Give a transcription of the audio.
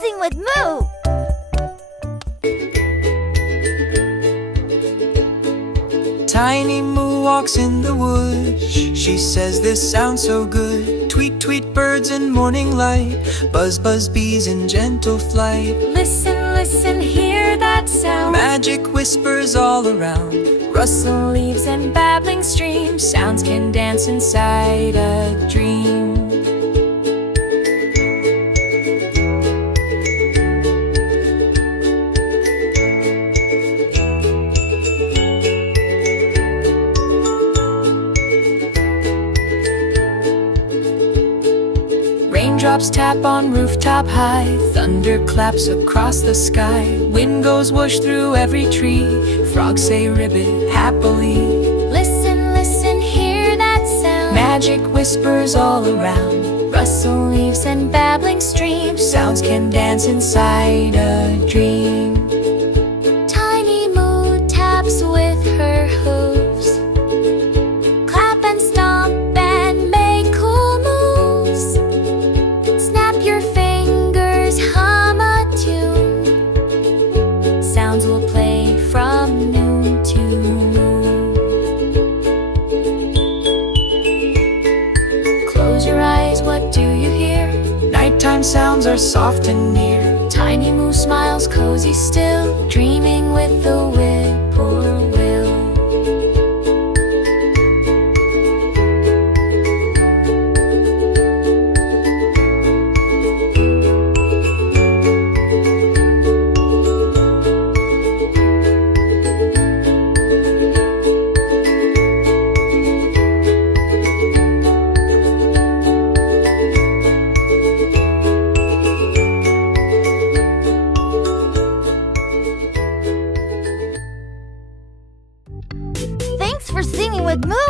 sing with Moo! Tiny Moo walks in the woods. She says this sounds so good. Tweet, tweet, birds in morning light. Buzz, buzz, bees in gentle flight. Listen, listen, hear that sound. Magic whispers all around. Rustle leaves and babbling streams. Sounds can dance inside a dream. Raindrops tap on rooftop high. Thunder claps across the sky. Wind goes whoosh through every tree. Frogs say ribbit happily. Listen, listen, hear that sound. Magic whispers all around. Rustle leaves and babbling streams. Sounds can dance inside a dream. Tiny Moo taps with her hooves. Clap and stomp and make cool moves. Snap your fingers, hum a tune. Sounds will play from noon to noon. Close your eyes, what do you hear? Nighttime sounds are soft and near. Tiny Moo smiles cozy still, dreaming with the whippoorwill. Thanks for singing with Moo!